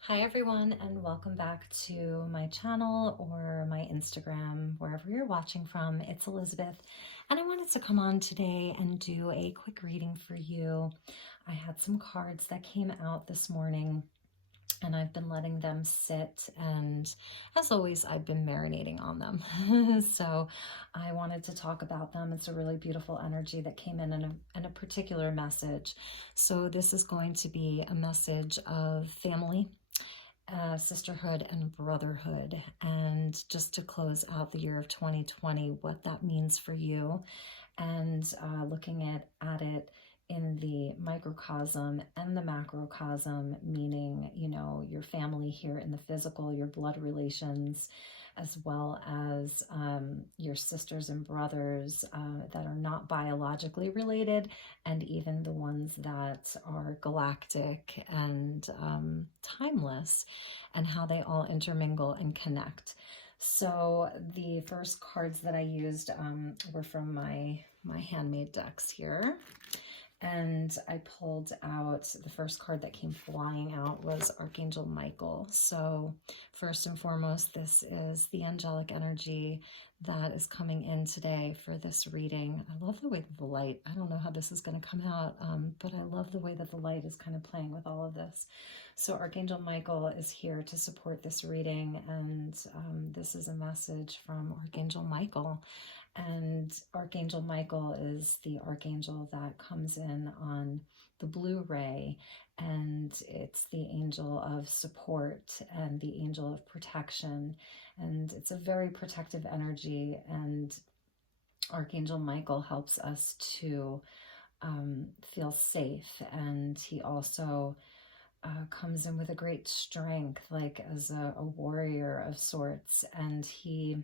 Hi everyone, and welcome back to my channel or my Instagram, wherever you're watching from. It's Elizabeth, and I wanted to come on today and do a quick reading for you. I had some cards that came out this morning, and I've been letting them sit, and as always, I've been marinating on them. So I wanted to talk about them. It's a really beautiful energy that came in a particular message. So this is going to be a message of family, sisterhood and brotherhood, and just to close out the year of 2020, what that means for you, and looking at it in the microcosm and the macrocosm, meaning, your family here in the physical, your blood relations, as well as your sisters and brothers that are not biologically related, and even the ones that are galactic and timeless, and how they all intermingle and connect. So the first cards that I used were from my handmade decks here. And I pulled out, the first card that came flying out was Archangel Michael. So first and foremost, this is the angelic energy that is coming in today for this reading. I love the way that the light, I don't know how this is going to come out, but I love the way that the light is kind of playing with all of this. So Archangel Michael is here to support this reading, and this is a message from Archangel Michael. And Archangel Michael is the archangel that comes in on the blue ray, and it's the angel of support and the angel of protection. And it's a very protective energy, and Archangel Michael helps us to feel safe. And he also comes in with a great strength, like as a warrior of sorts, and he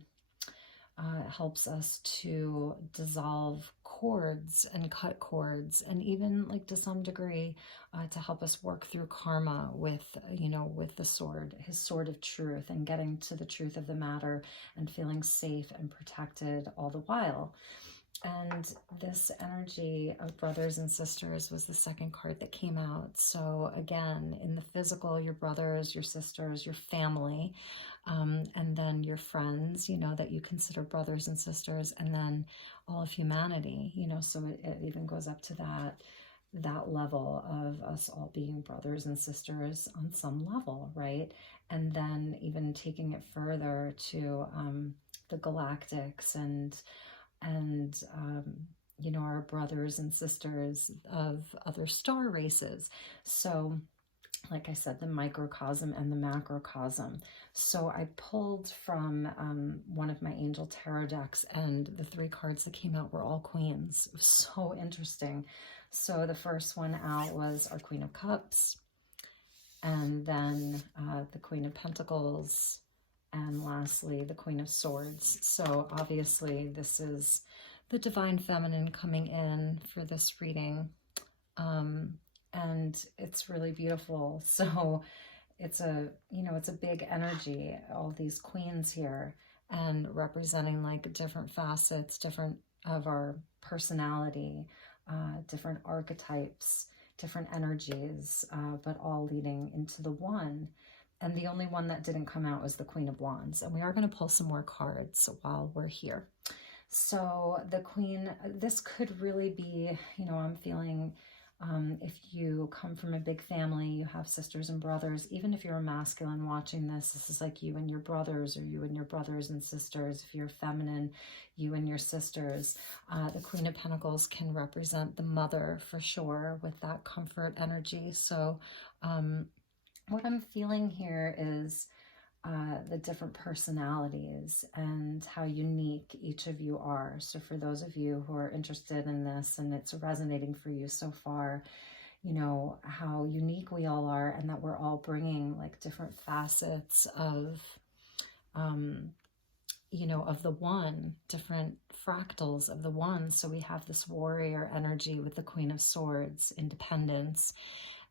helps us to dissolve cords and cut cords, and even, like, to some degree to help us work through karma with, with the sword, his sword of truth, and getting to the truth of the matter and feeling safe and protected all the while. And this energy of brothers and sisters was the second card that came out. So again, in the physical, your brothers, your sisters, your family, and then your friends, that you consider brothers and sisters, and then all of humanity, so it even goes up to that level of us all being brothers and sisters on some level, right? And then even taking it further to the galactics and our brothers and sisters of other star races. So like I said, the microcosm and the macrocosm. So I pulled from one of my angel tarot decks, and the three cards that came out were all queens. It was so interesting. So the first one out was our Queen of Cups, and then the Queen of Pentacles, and lastly, the Queen of Swords. So obviously this is the divine feminine coming in for this reading. And it's really beautiful. So it's it's a big energy, all these queens here, and representing like different facets, different of our personality, different archetypes, different energies, but all leading into the one. And the only one that didn't come out was the Queen of Wands. And we are going to pull some more cards while we're here. So the Queen, this could really be, I'm feeling, if you come from a big family, you have sisters and brothers, even if you're a masculine watching this, this is like you and your brothers, or you and your brothers and sisters. If you're feminine, you and your sisters. The Queen of Pentacles can represent the mother for sure, with that comfort energy. So what I'm feeling here is the different personalities and how unique each of you are. So for those of you who are interested in this and it's resonating for you so far, how unique we all are, and that we're all bringing like different facets of, of the one, different fractals of the one. So we have this warrior energy with the Queen of Swords, independence.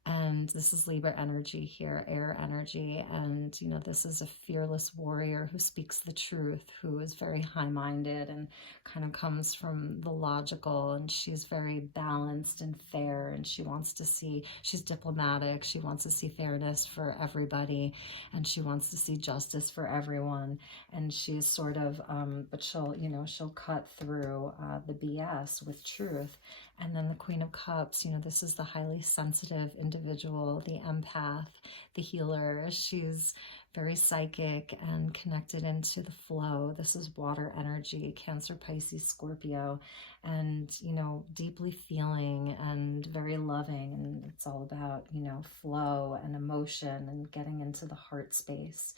And this is Libra energy here, air energy. And, you know, this is a fearless warrior who speaks the truth, who is very high-minded and kind of comes from the logical. And she's very balanced and fair. And she wants to see, she's diplomatic. She wants to see fairness for everybody. And she wants to see justice for everyone. And she's sort of, but she'll, you know, she'll cut through the BS with truth. And then the Queen of Cups, you know, this is the highly sensitive individual, the empath, the healer. She's very psychic and connected into the flow. This is water energy, Cancer, Pisces, Scorpio, and, you know, deeply feeling and very loving. And it's all about, you know, flow and emotion and getting into the heart space.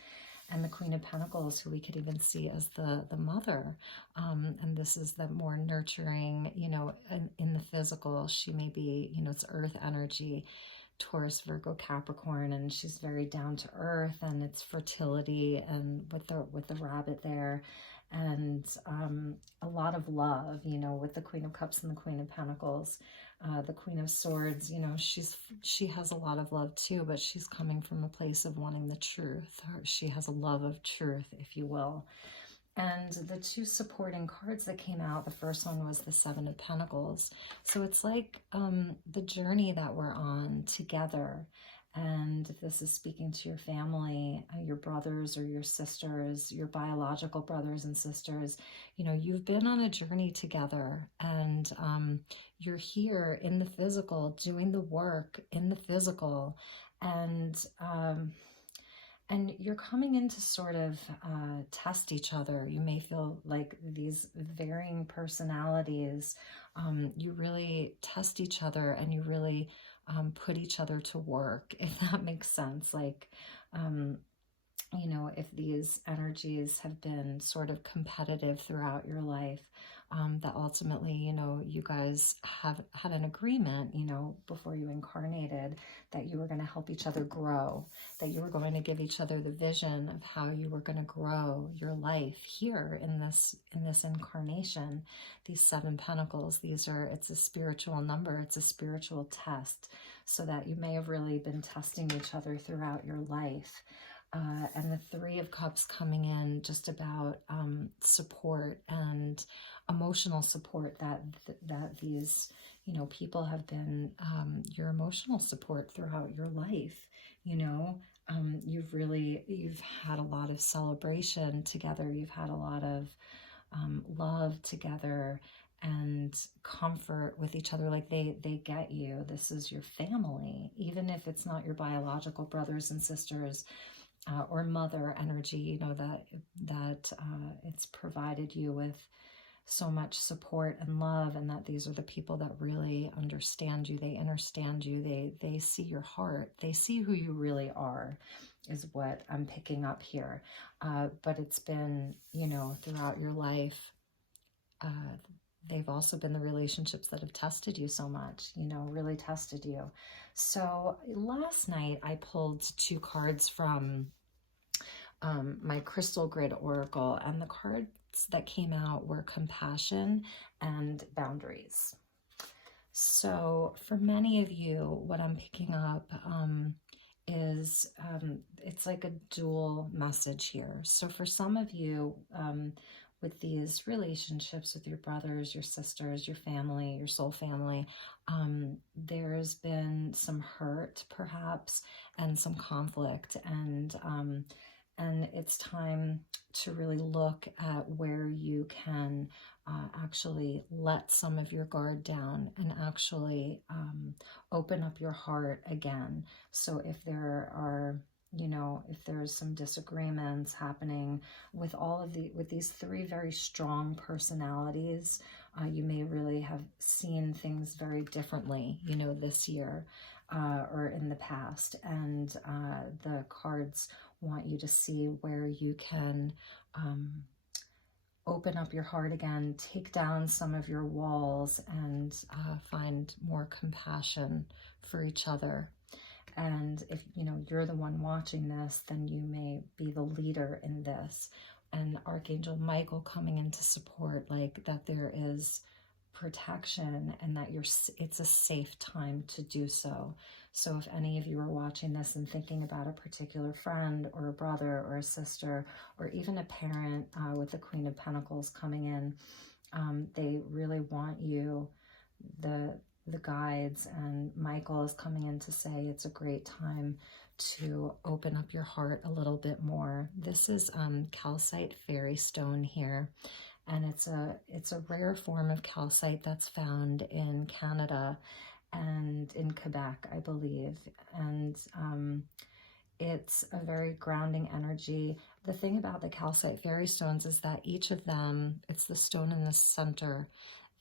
And the Queen of Pentacles, who we could even see as the mother. And this is the more nurturing, you know, in the physical. She may be, you know, it's earth energy, Taurus, Virgo, Capricorn, and she's very down to earth, and it's fertility, and with the rabbit there, and a lot of love, you know, with the Queen of Cups and the Queen of Pentacles. The Queen of Swords, you know, she has a lot of love too, but she's coming from a place of wanting the truth. She has a love of truth, if you will. And the two supporting cards that came out, the first one was the Seven of Pentacles. So it's like the journey that we're on together. And if this is speaking to your family, your brothers or your sisters, your biological brothers and sisters, you know, you've been on a journey together, and you're here in the physical, doing the work in the physical, and you're coming in to sort of test each other. You may feel like these varying personalities, you really test each other, and you really put each other to work, if that makes sense. Like, you know, if these energies have been sort of competitive throughout your life, that ultimately, you know, you guys have had an agreement, you know, before you incarnated, that you were going to help each other grow, that you were going to give each other the vision of how you were going to grow your life here in this incarnation. These Seven Pentacles, it's a spiritual number, it's a spiritual test, so that you may have really been testing each other throughout your life. And the Three of Cups coming in, just about support and emotional support, that these, you know, people have been your emotional support throughout your life. You know, you've had a lot of celebration together. You've had a lot of love together and comfort with each other. Like they get you. This is your family, even if it's not your biological brothers and sisters. Or mother energy, you know, that it's provided you with so much support and love, and that these are the people that really understand you. They understand you. They see your heart. They see who you really are, is what I'm picking up here. But it's been, you know, throughout your life, they've also been the relationships that have tested you so much, you know, really tested you. So last night I pulled two cards from my Crystal Grid Oracle, and the cards that came out were compassion and boundaries. So for many of you, what I'm picking up is it's like a dual message here. So for some of you, with these relationships with your brothers, your sisters, your family, your soul family, there's been some hurt perhaps, and some conflict, and it's time to really look at where you can actually let some of your guard down and actually open up your heart again. So if there are, you know, if there's some disagreements happening with with these three very strong personalities, you may really have seen things very differently, you know, this year or in the past. And the cards want you to see where you can open up your heart again, take down some of your walls, and find more compassion for each other. And if, you know, you're the one watching this, then you may be the leader in this. And Archangel Michael coming in to support, like, that there is protection, and that it's a safe time to do so. So if any of you are watching this and thinking about a particular friend or a brother or a sister or even a parent with the Queen of Pentacles coming in, they really want you, the guides, and Michael is coming in to say it's a great time to open up your heart a little bit more. This is calcite fairy stone here, and it's a rare form of calcite that's found in Canada and in Quebec, I believe. And it's a very grounding energy. The thing about the calcite fairy stones is that each of them, it's the stone in the center,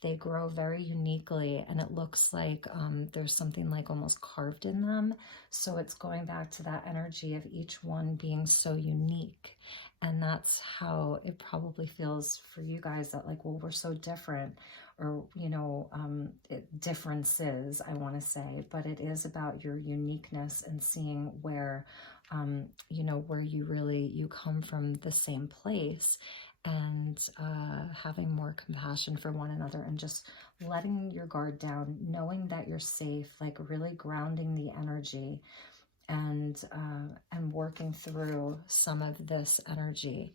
they grow very uniquely, and it looks like there's something like almost carved in them. So it's going back to that energy of each one being so unique. And that's how it probably feels for you guys, that like, well, we're so different, or, you know, differences, I want to say, but it is about your uniqueness and seeing where, you know, where you come from the same place, and having more compassion for one another, and just letting your guard down, knowing that you're safe, like really grounding the energy, and working through some of this energy,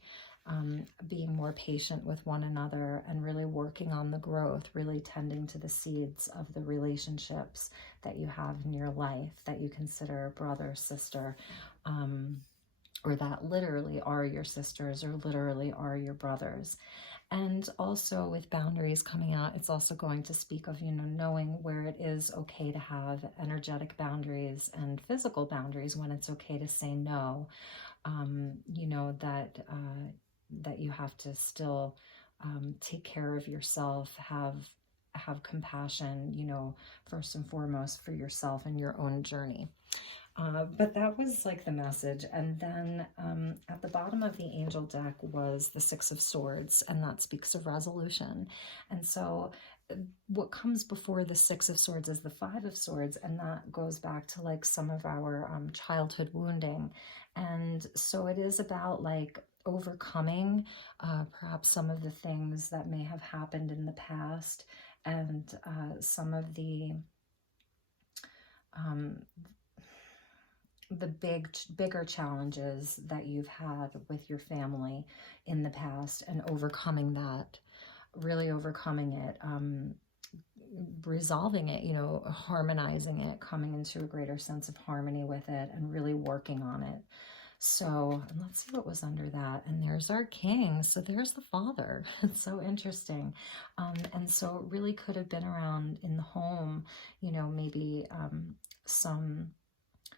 being more patient with one another, and really working on the growth, really tending to the seeds of the relationships that you have in your life that you consider brother, sister, or that literally are your sisters or literally are your brothers. And also with boundaries coming out, it's also going to speak of, you know, knowing where it is okay to have energetic boundaries and physical boundaries, when it's okay to say no. You know, that you have to still take care of yourself, have compassion, you know, first and foremost for yourself and your own journey. But that was like the message. And then at the bottom of the angel deck was the Six of Swords, and that speaks of resolution. And so what comes before the Six of Swords is the Five of Swords, and that goes back to like some of our childhood wounding. And so it is about like overcoming perhaps some of the things that may have happened in the past, and some of the bigger challenges that you've had with your family in the past, and overcoming that, really overcoming it, resolving it, you know, harmonizing it, coming into a greater sense of harmony with it, and really working on it. So let's see what was under that. And there's our king. So there's the father. It's so interesting. And so it really could have been around in the home, you know, maybe some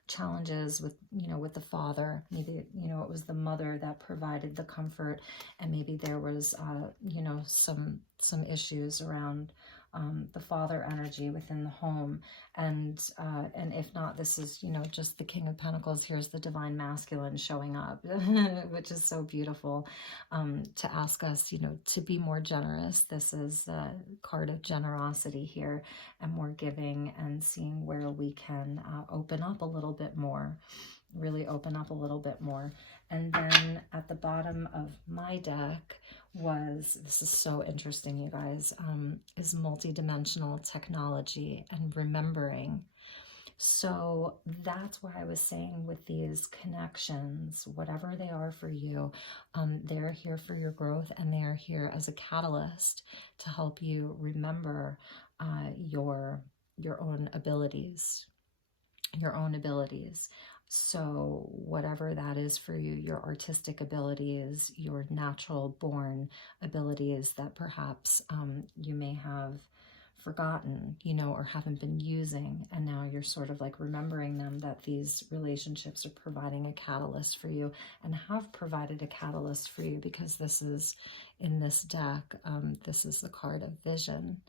challenges with, you know, with the father. Maybe, you know, it was the mother that provided the comfort, and maybe there was, you know, some issues around the father energy within the home. And if not, this is, you know, just the King of Pentacles. Here's the divine masculine showing up, which is so beautiful, to ask us, you know, to be more generous. This is the card of generosity here, and more giving, and seeing where we can open up a little bit more, really open up a little bit more. And then at the bottom of my deck was, this is so interesting, you guys, is multidimensional technology and remembering. So that's why I was saying with these connections, whatever they are for you, they're here for your growth, and they are here as a catalyst to help you remember your own abilities, So whatever that is for you, your artistic abilities, your natural born abilities that perhaps you may have forgotten, you know, or haven't been using, and now you're sort of like remembering them, that these relationships are providing a catalyst for you, and have provided a catalyst for you, because this is, in this deck, this is the card of vision.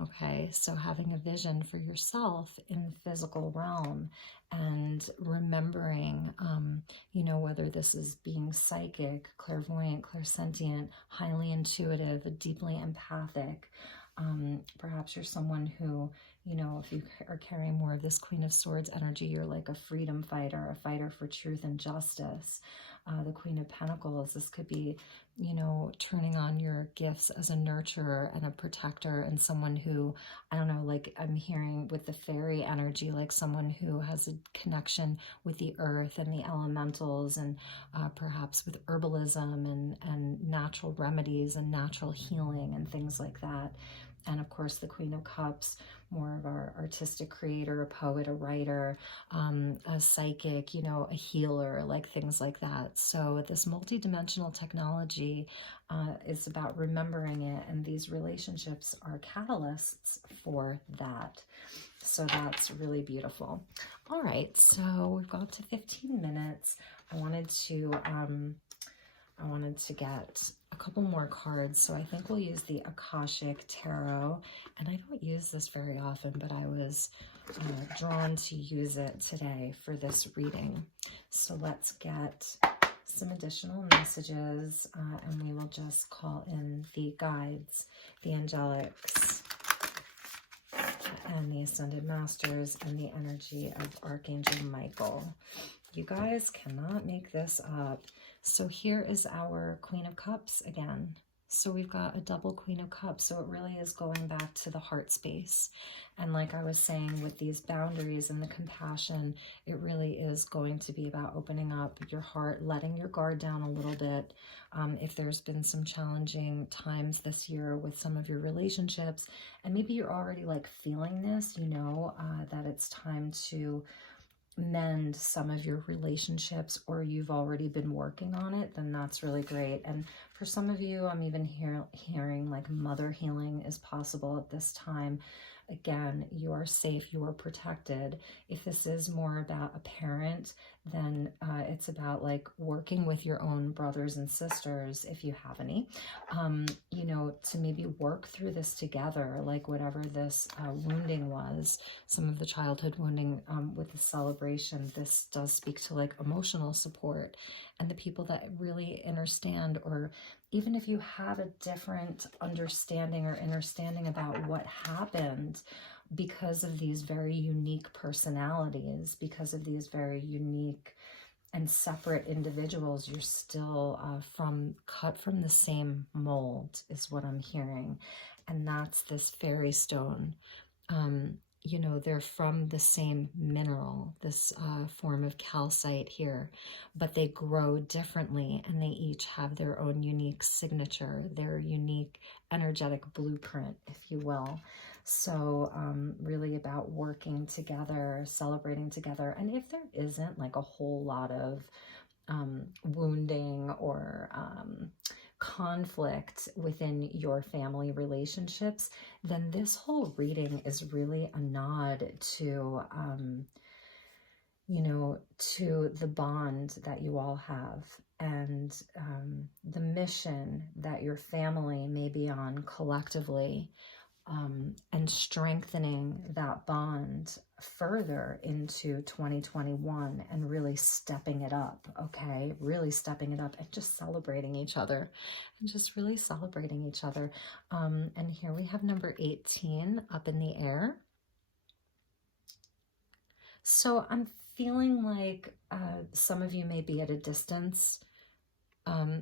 Okay, so having a vision for yourself in the physical realm, and remembering, you know, whether this is being psychic, clairvoyant, clairsentient, highly intuitive, deeply empathic. Perhaps you're someone who, You know, if you are carrying more of this Queen of Swords energy, you're like a freedom fighter, a fighter for truth and justice. The Queen of Pentacles, this could be, you know, turning on your gifts as a nurturer and a protector, and someone who, I don't know, like I'm hearing with the fairy energy, like someone who has a connection with the earth and the elementals, and perhaps with herbalism and natural remedies and natural healing and things like that. And of course, the Queen of Cups, more of our artistic creator, a poet, a writer, a psychic, you know, a healer, like things like that. So this multidimensional technology is about remembering it, and these relationships are catalysts for that. So that's really beautiful. All right, so we've got to 15 minutes. I wanted to get a couple more cards, so I think we'll use the Akashic Tarot, and I don't use this very often, but I was drawn to use it today for this reading. So let's get some additional messages, and we will just call in the guides, the angelics, and the Ascended Masters, and the energy of Archangel Michael. You guys cannot make this up. So here is our Queen of Cups again. So we've got a double Queen of Cups. So it really is going back to the heart space. And like I was saying, with these boundaries and the compassion, it really is going to be about opening up your heart, letting your guard down a little bit. If there's been some challenging times this year with some of your relationships, and maybe you're already like feeling this, you know, that it's time to mend some of your relationships, or you've already been working on it, then that's really great. And for some of you, I'm even hearing like mother healing is possible at this time. Again, you are safe, you are protected. If this is more about a parent, then it's about like working with your own brothers and sisters, if you have any, you know, to maybe work through this together, like whatever this wounding was, some of the childhood wounding with the celebration. This does speak to like emotional support and the people that really understand, or even if you have a different understanding or understanding about what happened, because of these very unique personalities, because of these very unique and separate individuals, you're still cut from the same mold, is what I'm hearing. And that's this fairy stone. You know, they're from the same mineral, this form of calcite here, but they grow differently, and they each have their own unique signature, their unique energetic blueprint, if you will. So really about working together, celebrating together. And if there isn't like a whole lot of wounding or conflict within your family relationships, then this whole reading is really a nod to, you know, to the bond that you all have, and the mission that your family may be on collectively, and strengthening that bond further into 2021 and really stepping it up, okay? Really stepping it up and just celebrating each other, and just really celebrating each other. And here we have number 18 up in the air. So I'm feeling like some of you may be at a distance.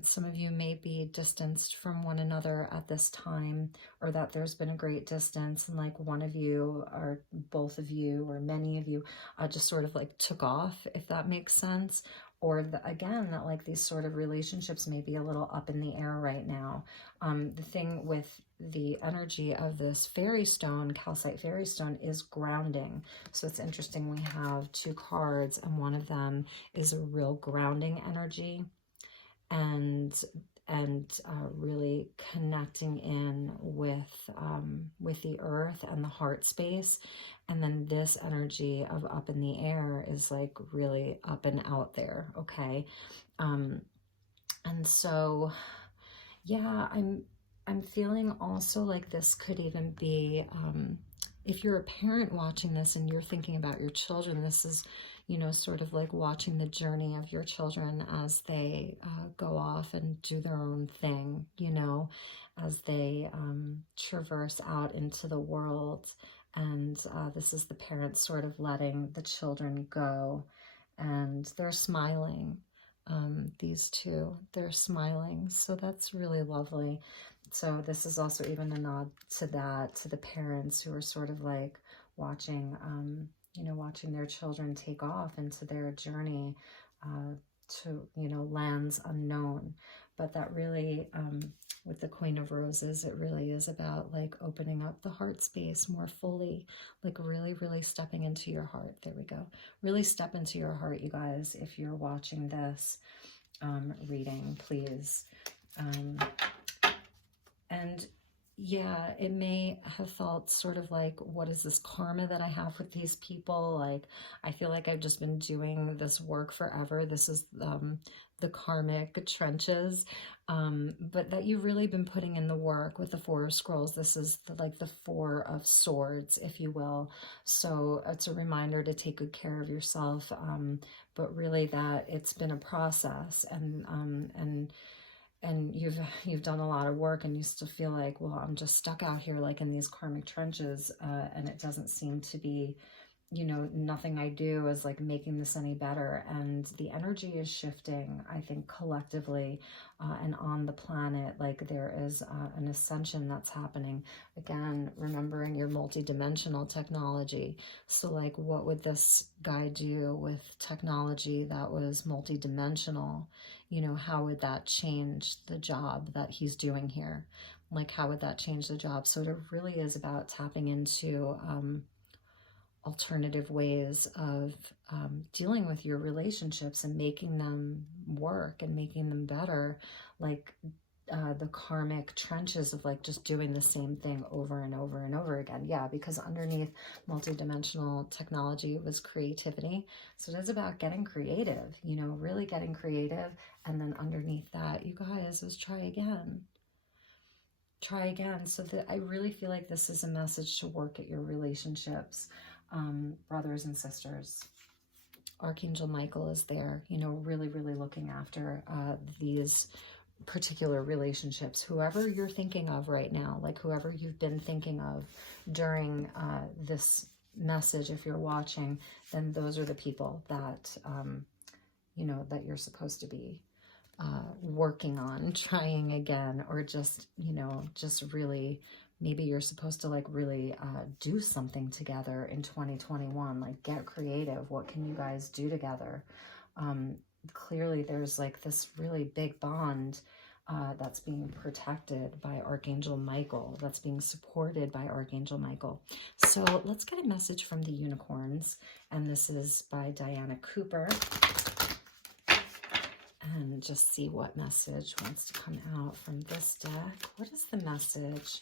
Some of you may be distanced from one another at this time, or that there's been a great distance, and like one of you or both of you or many of you just sort of like took off, if that makes sense. Or again, that like these sort of relationships may be a little up in the air right now. The thing with the energy of this fairy stone, calcite fairy stone, is grounding. So it's interesting, we have two cards, and one of them is a real grounding energy, and really connecting in with the earth and the heart space. And then this energy of up in the air is like really up and out there, okay? And so, yeah, I'm feeling also like this could even be, if you're a parent watching this and you're thinking about your children, this is, you know, sort of like watching the journey of your children as they go off and do their own thing, you know, as they traverse out into the world And this is the parents sort of letting the children go, and they're smiling. These two, they're smiling. So that's really lovely. So this is also even a nod to that, to the parents who are sort of like watching, you know, watching their children take off into their journey to, you know, lands unknown. But that really, with the Queen of Roses, it really is about like opening up the heart space more fully, like really, really stepping into your heart. There we go. Really step into your heart, you guys, if you're watching this reading, please. And yeah, it may have felt sort of like, what is this karma that I have with these people? Like, I feel like I've just been doing this work forever. This is the karmic trenches, but that you've really been putting in the work with the Four of Scrolls. This is like the Four of Swords, if you will. So it's a reminder to take good care of yourself, but really that it's been a process, and you've done a lot of work, and you still feel like, well, I'm just stuck out here like in these karmic trenches, and it doesn't seem to be, you know, nothing I do is like making this any better. And the energy is shifting, I think, collectively, and on the planet, like there is an ascension that's happening. Again, remembering your multidimensional technology. So like, what would this guy do with technology that was multidimensional? You know, how would that change the job that he's doing here? Like, how would that change the job? So it really is about tapping into alternative ways of dealing with your relationships and making them work and making them better, like the karmic trenches of like just doing the same thing over and over and over again. Yeah, because underneath multidimensional technology was creativity. So it is about getting creative, you know, really getting creative. And then underneath that, you guys, is try again. Try again. So that I really feel like this is a message to work at your relationships. Brothers and sisters. Archangel Michael is there, you know, really, really looking after these particular relationships. Whoever you're thinking of right now, like whoever you've been thinking of during this message, if you're watching, then those are the people that, you know, that you're supposed to be working on, trying again, or just, you know, just really, maybe you're supposed to like really do something together in 2021, like get creative. What can you guys do together? Clearly there's like this really big bond that's being protected by Archangel Michael, that's being supported by Archangel Michael. So let's get a message from the unicorns, and this is by Diana Cooper. And just see what message wants to come out from this deck. What is the message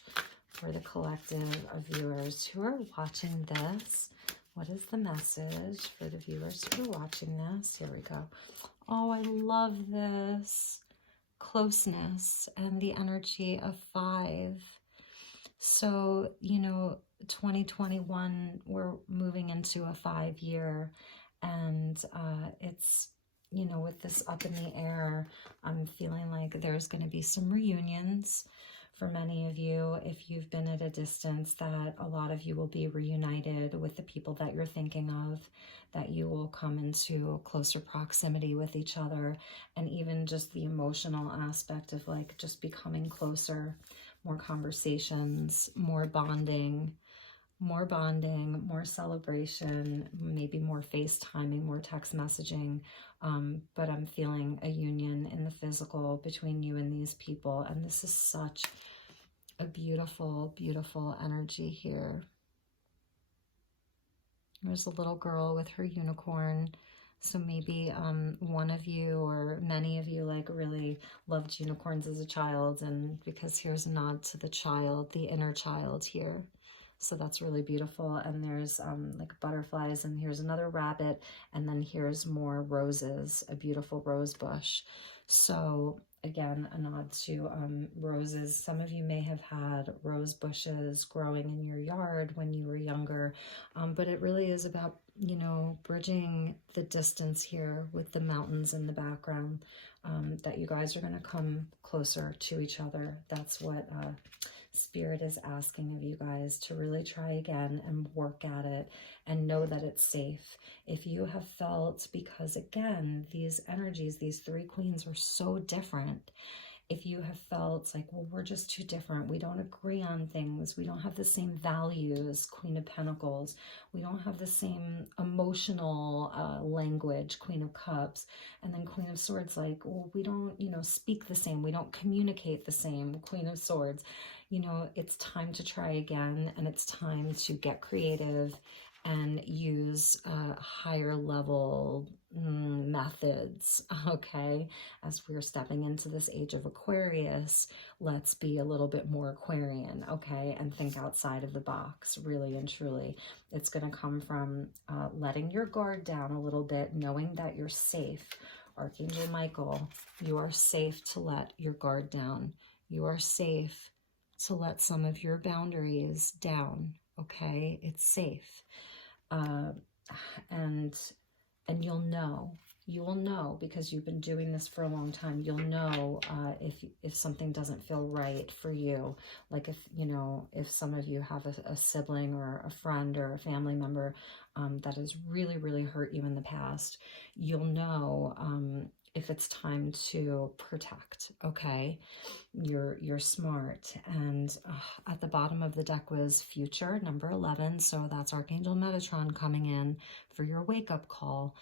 for the collective of viewers who are watching this? What is the message for the viewers who are watching this? Here we go. Oh, I love this. Closeness and the energy of 5. So, you know, 2021, we're moving into a 5-year, and it's, you know, with this up in the air, I'm feeling like there's going to be some reunions for many of you. If you've been at a distance, that a lot of you will be reunited with the people that you're thinking of, that you will come into closer proximity with each other, and even just the emotional aspect of like just becoming closer, more conversations, more bonding, more celebration, maybe more FaceTiming, more text messaging. But I'm feeling a union in the physical between you and these people. And this is such a beautiful, beautiful energy here. There's a little girl with her unicorn. So maybe one of you or many of you like really loved unicorns as a child, and because here's a nod to the child, the inner child here. So that's really beautiful. And there's like butterflies, and here's another rabbit, and then here's more roses, a beautiful rose bush. So again, a nod to roses. Some of you may have had rose bushes growing in your yard when you were younger, but it really is about, you know, bridging the distance here with the mountains in the background, that you guys are going to come closer to each other. That's what Spirit is asking of you guys to really try again and work at it and know that it's safe. If you have felt, because again, these energies, these three queens are so different. If you have felt like, well, we're just too different, we don't agree on things, we don't have the same values, Queen of Pentacles, we don't have the same emotional language, Queen of Cups, and then Queen of Swords, like, well, we don't, you know, speak the same, we don't communicate the same, Queen of Swords. You know, it's time to try again, and it's time to get creative and use higher level methods, okay? As we're stepping into this age of Aquarius, let's be a little bit more Aquarian, okay? And think outside of the box, really and truly. It's going to come from letting your guard down a little bit, knowing that you're safe. Archangel Michael, you are safe to let your guard down. You are safe to let some of your boundaries down, okay? It's safe. And you'll know, you will know, because you've been doing this for a long time. You'll know if something doesn't feel right for you. Like if, you know, if some of you have a sibling or a friend or a family member that has really, really hurt you in the past, you'll know if it's time to protect, okay? You're smart. And at the bottom of the deck was Future, number 11. So that's Archangel Metatron coming in for your wake-up call.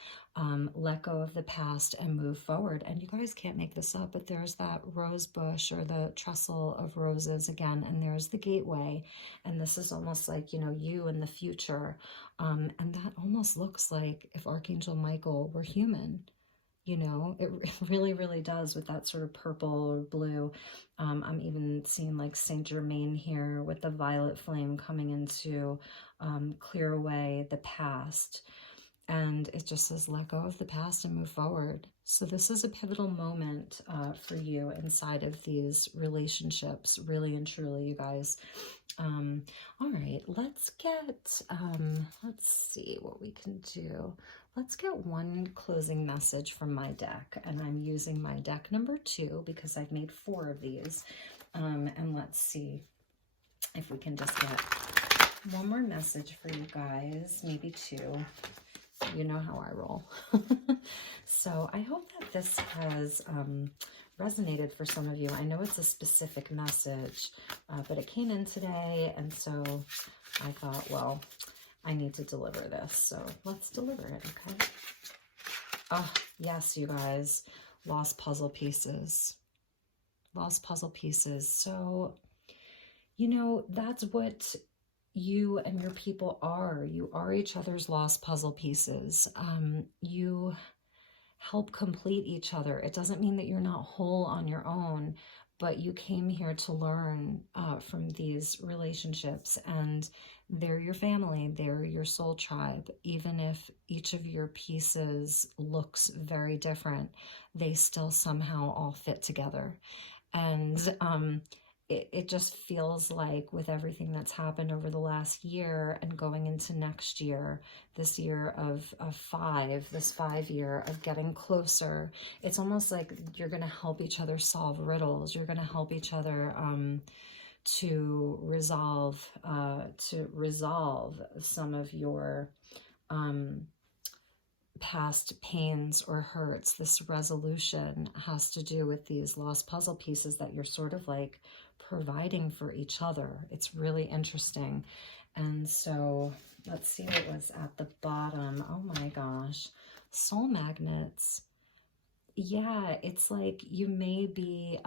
Let go of the past and move forward. And you guys can't make this up, but there's that rose bush or the trestle of roses again, and there's the gateway. And this is almost like, you know, you in the future. And that almost looks like if Archangel Michael were human. You know, it really, really does, with that sort of purple or blue. I'm even seeing like Saint Germain here with the violet flame coming in to clear away the past. And it just says, let go of the past and move forward. So this is a pivotal moment for you inside of these relationships, really and truly, you guys. All right, let's get, let's see what we can do. Let's get one closing message from my deck, and I'm using my deck number 2 because I've made 4 of these. And let's see if we can just get one more message for you guys, maybe 2. You know how I roll. So I hope that this has resonated for some of you. I know it's a specific message, but it came in today, and so I thought, well, I need to deliver this, so let's deliver it, okay? Oh, yes, you guys, lost puzzle pieces. Lost puzzle pieces. So, you know, that's what you and your people are. You are each other's lost puzzle pieces. You help complete each other. It doesn't mean that you're not whole on your own, but you came here to learn from these relationships, and they're your family, they're your soul tribe. Even if each of your pieces looks very different, they still somehow all fit together. And it just feels like, with everything that's happened over the last year and going into next year, this year of 5, this 5 year of getting closer, it's almost like you're going to help each other solve riddles. You're going to help each other to resolve some of your past pains or hurts. This resolution has to do with these lost puzzle pieces that you're sort of like providing for each other. It's really interesting. And so let's see what was at the bottom. Oh my gosh, soul magnets. Yeah, it's like you may be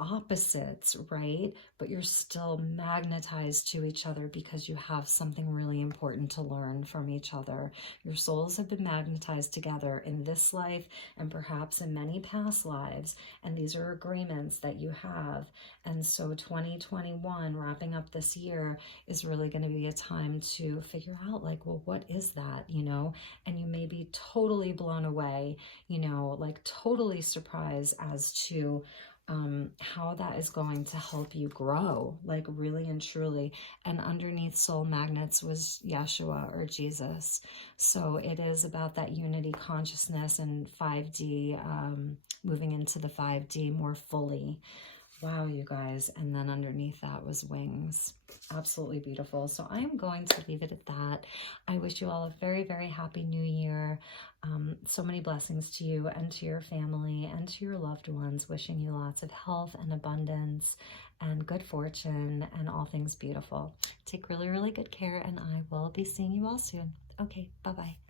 opposites, right? But you're still magnetized to each other because you have something really important to learn from each other. Your souls have been magnetized together in this life and perhaps in many past lives. And these are agreements that you have. And so 2021, wrapping up this year, is really going to be a time to figure out, like, well, what is that, you know? And you may be totally blown away, you know, like totally surprised as to how that is going to help you grow, like really and truly. And underneath soul magnets was Yeshua, or Jesus. So it is about that unity consciousness and 5D, moving into the 5D more fully. Wow, you guys. And then underneath that was wings. Absolutely beautiful. So I am going to leave it at that. I wish you all a very, very happy new year. So many blessings to you and to your family and to your loved ones. Wishing you lots of health and abundance and good fortune and all things beautiful. Take really, really good care, and I will be seeing you all soon. Okay, bye-bye.